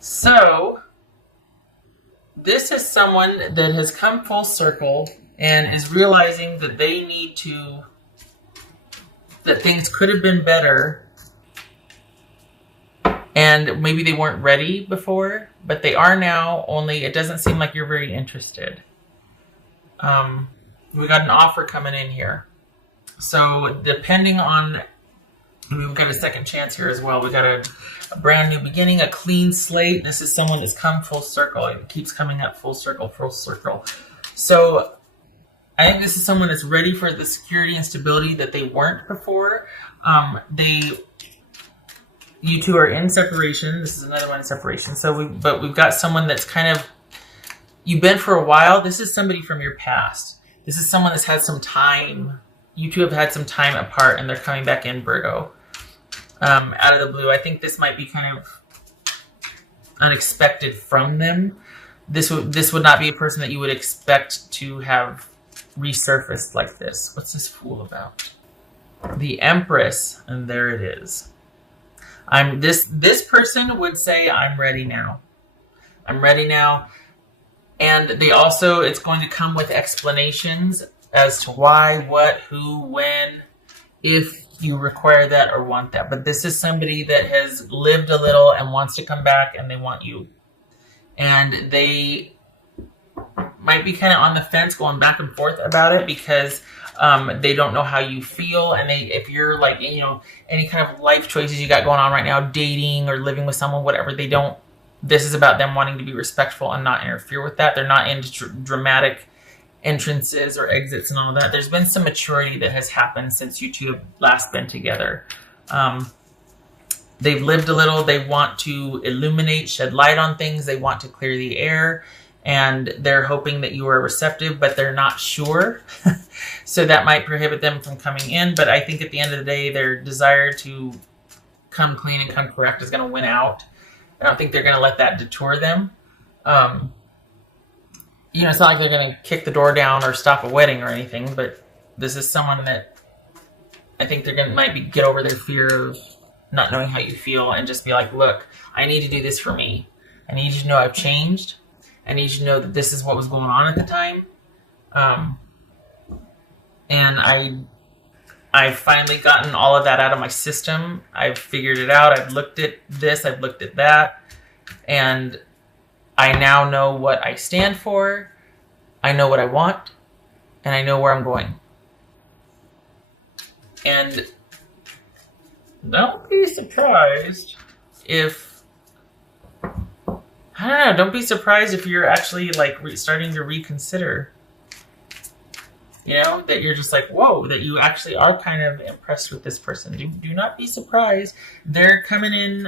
So this is someone that has come full circle and is realizing that that things could have been better, and maybe they weren't ready before, but they are now, only it doesn't seem like you're very interested. We got an offer coming in here. So depending on, we've got a second chance here as well. We got a brand new beginning, a clean slate. This is someone that's come full circle. It keeps coming up full circle, full circle. So I think this is someone that's ready for the security and stability that they weren't before. You two are in separation. This is another one in separation. But we've got someone that's kind of, you've been for a while. This is somebody from your past. This is someone that's had some time. You two have had some time apart, and they're coming back in, Virgo. Out of the blue. I think this might be kind of unexpected from them. This would not be a person that you would expect to have resurfaced like this. What's this fool about? The Empress, and there it is. This person would say, I'm ready now. I'm ready now. And they also, it's going to come with explanations as to why, what, who, when, if you require that or want that. But this is somebody that has lived a little and wants to come back, and they want you. And they might be kind of on the fence, going back and forth about it, because they don't know how you feel. And if you're like, any kind of life choices you got going on right now, dating or living with someone, whatever, this is about them wanting to be respectful and not interfere with that. They're not into dramatic entrances or exits and all that. There's been some maturity that has happened since you two have last been together. They've lived a little. They want to illuminate, shed light on things. They want to clear the air, and they're hoping that you are receptive, but they're not sure. So that might prohibit them from coming in. But I think at the end of the day, their desire to come clean and come correct is going to win out. I don't think they're going to let that detour them. It's not like they're going to kick the door down or stop a wedding or anything, but this is someone that I think might get over their fear of not knowing how you feel and just be like, look, I need to do this for me. I need you to know I've changed. I need you to know that this is what was going on at the time. And I've finally gotten all of that out of my system. I've figured it out. I've looked at this. I've looked at that. And I now know what I stand for. I know what I want. And I know where I'm going. And don't be surprised if, don't be surprised if you're actually starting to reconsider. That you're just like, whoa, that you actually are kind of impressed with this person. Do not be surprised. They're coming in,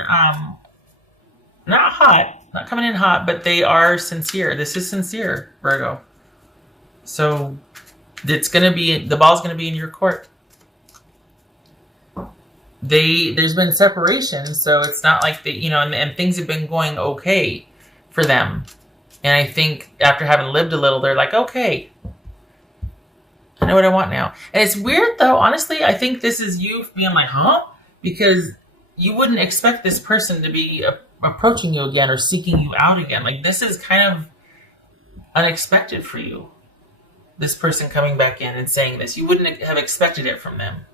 not coming in hot, but they are sincere. This is sincere, Virgo. So the ball's going to be in your court. There's been separation, so it's not like and things have been going okay for them. And I think after having lived a little, they're like, okay, I know what I want now. And it's weird though, honestly, I think this is you being like, huh? Because you wouldn't expect this person to be approaching you again or seeking you out again. Like, this is kind of unexpected for you. This person coming back in and saying this. You wouldn't have expected it from them.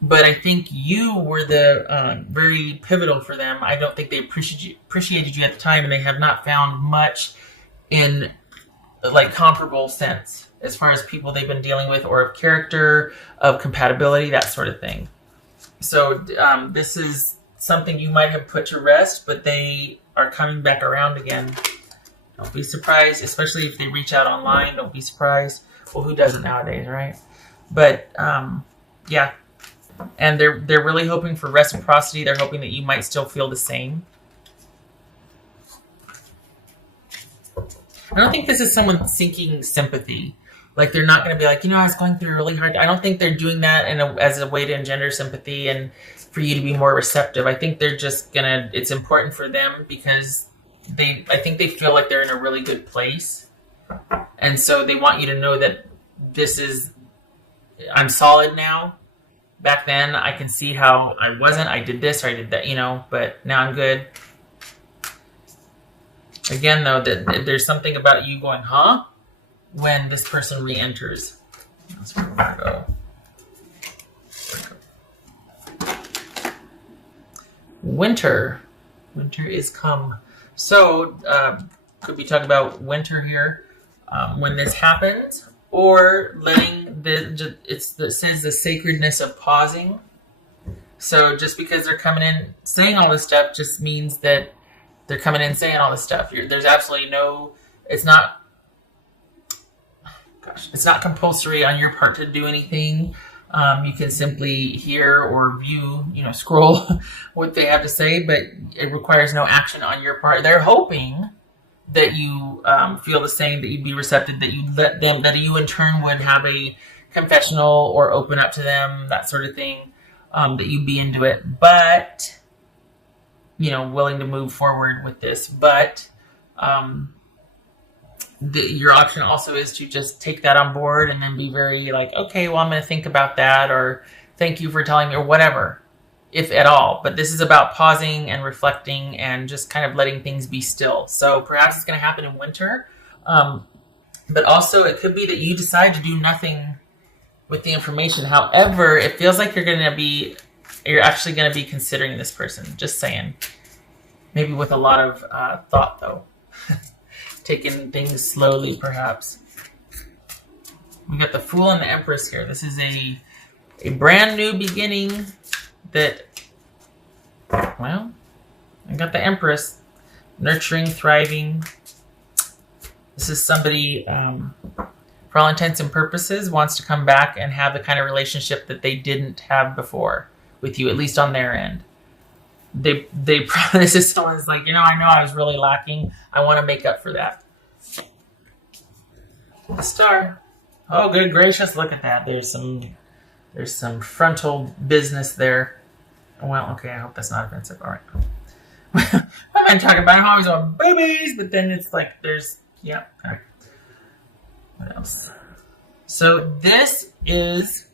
But I think you were the very pivotal for them. I don't think they appreciated you at the time, and they have not found much in comparable sense as far as people they've been dealing with, or of character, of compatibility, that sort of thing. So this is something you might have put to rest, but they are coming back around again. Don't be surprised, especially if they reach out online. Don't be surprised. Well, who doesn't nowadays, right? But yeah. And they're really hoping for reciprocity. They're hoping that you might still feel the same. I don't think this is someone seeking sympathy. Like, they're not going to be like, I was going through a really hard. I don't think they're doing that as a way to engender sympathy and for you to be more receptive. I think they're just it's important for them because I think they feel like they're in a really good place. And so they want you to know that I'm solid now. Back then, I can see how I wasn't. I did this or I did that, but now I'm good. Again, though, that there's something about you going, huh? When this person re-enters. That's for Virgo. Winter. Winter is come. So, could be talking about winter here when this happens, or letting it says the sacredness of pausing. So just because they're coming in saying all this stuff just means that they're coming in saying all this stuff. There's absolutely no, it's not compulsory on your part to do anything. You can simply hear or view, scroll what they have to say, but it requires no action on your part. They're hoping that you feel the same, that you'd be receptive, that you let them, that you in turn would have a confessional or open up to them, that sort of thing, that you'd be into it, but, willing to move forward with this. But your option also is to just take that on board and then be very like, okay, well, I'm going to think about that, or thank you for telling me, or whatever, if at all. But this is about pausing and reflecting and just kind of letting things be still. So perhaps it's going to happen in winter. But also it could be that you decide to do nothing with the information. However, it feels like you're actually going to be considering this person. Just saying. Maybe with a lot of thought, though. Taking things slowly, perhaps. We got the Fool and the Empress here. This is a brand new beginning that, well, I got the Empress. Nurturing, thriving. This is somebody, for all intents and purposes, wants to come back and have the kind of relationship that they didn't have before with you, at least on their end. This is someone's like, I know I was really lacking. I want to make up for that. The Star. Oh, good gracious! Look at that. There's some frontal business there. Well, okay. I hope that's not offensive. All right. I've been talking about how I always want babies, but then it's like yeah. All right. What else? So this is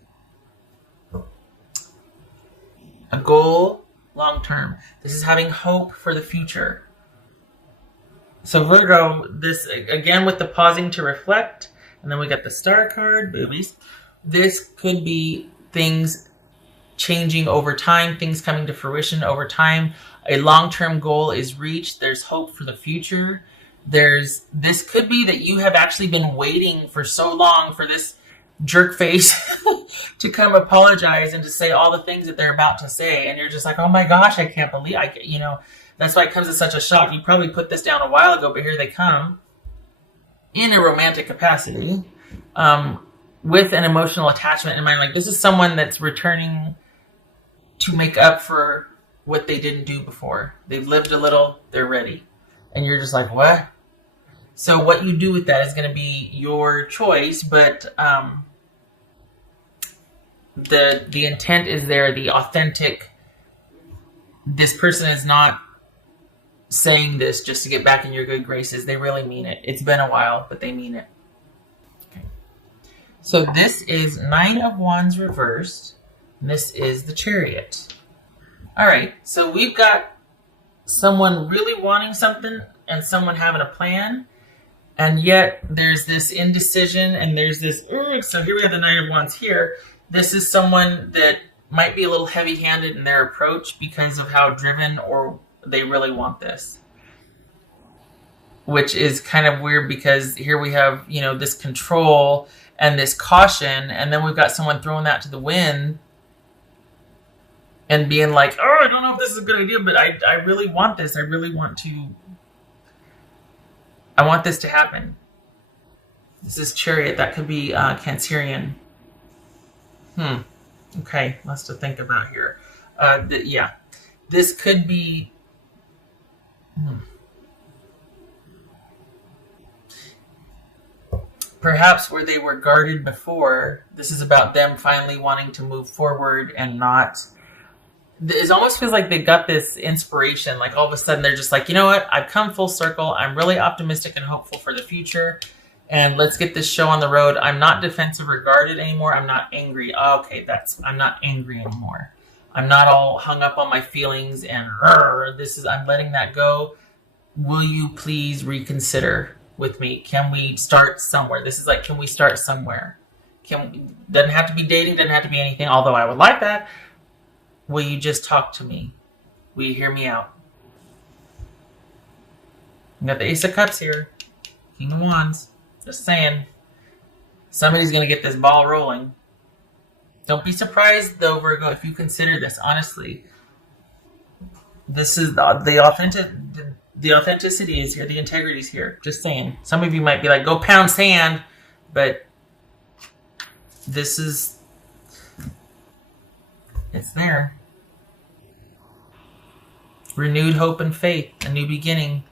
a goal. Long term. This is having hope for the future. So Virgo, this again with the pausing to reflect, and then we got the Star card, boobies. This could be things changing over time, things coming to fruition over time. A long-term goal is reached. There's hope for the future. This could be that you have actually been waiting for so long for this jerk face to come apologize and to say all the things that they're about to say, and you're just like, oh my gosh, I can't believe that's why it comes as such a shock. You probably put this down a while ago, but here they come in a romantic capacity, with an emotional attachment in mind. Like, this is someone that's returning to make up for what they didn't do before. They've lived a little, they're ready, and you're just like, what? So what you do with that is going to be your choice, but the intent is there, the authentic, this person is not saying this just to get back in your good graces. They really mean it. It's been a while, but they mean it. Okay. So this is 9 of Wands reversed, and this is the Chariot. All right, so we've got someone really wanting something and someone having a plan. And yet there's this indecision and there's this, so here we have the 9 of Wands here. This is someone that might be a little heavy-handed in their approach because of how driven or they really want this. Which is kind of weird because here we have, this control and this caution, and then we've got someone throwing that to the wind and being like, oh, I don't know if this is a good idea, but I really want this. I want this to happen. This is Chariot. That could be Cancerian. Okay, lots to think about here. Yeah. This could be... Perhaps where they were guarded before, this is about them finally wanting to move forward and not... It almost feels like they got this inspiration. Like all of a sudden they're just like, you know what? I've come full circle. I'm really optimistic and hopeful for the future. And let's get this show on the road. I'm not defensive or guarded anymore. I'm not angry. Okay, I'm not angry anymore. I'm not all hung up on my feelings and I'm letting that go. will you please reconsider with me? Can we start somewhere? This is like, can we start somewhere? Doesn't have to be dating, doesn't have to be anything, although I would like that. Will you just talk to me? Will you hear me out? We got the Ace of Cups here. King of Wands. Just saying. Somebody's going to get this ball rolling. Don't be surprised, though, Virgo, if you consider this, honestly. This is the authenticity is here. The integrity is here. Just saying. Some of you might be like, go pound sand. But this is... it's there. Renewed hope and faith. A new beginning.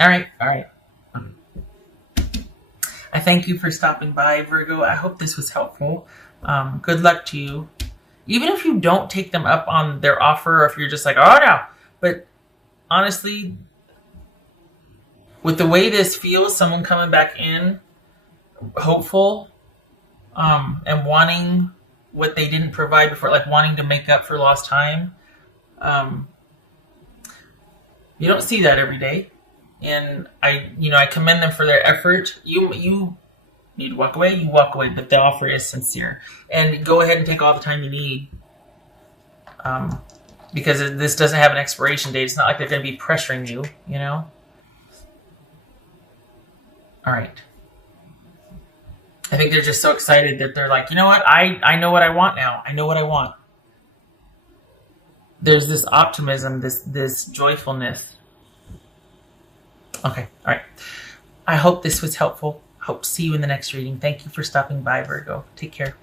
All right. I thank you for stopping by, Virgo. I hope this was helpful. Good luck to you. Even if you don't take them up on their offer, or if you're just like, oh no. But honestly, with the way this feels, someone coming back in, hopeful, and wanting what they didn't provide before, like wanting to make up for lost time. You don't see that every day. And I commend them for their effort. You need to walk away, you walk away, but the offer is sincere. And go ahead and take all the time you need. Because this doesn't have an expiration date. It's not like they're going to be pressuring you, you know? All right. I think they're just so excited that they're like, you know what? I know what I want now. I know what I want. There's this optimism, this joyfulness. Okay, all right. I hope this was helpful. Hope to see you in the next reading. Thank you for stopping by, Virgo. Take care.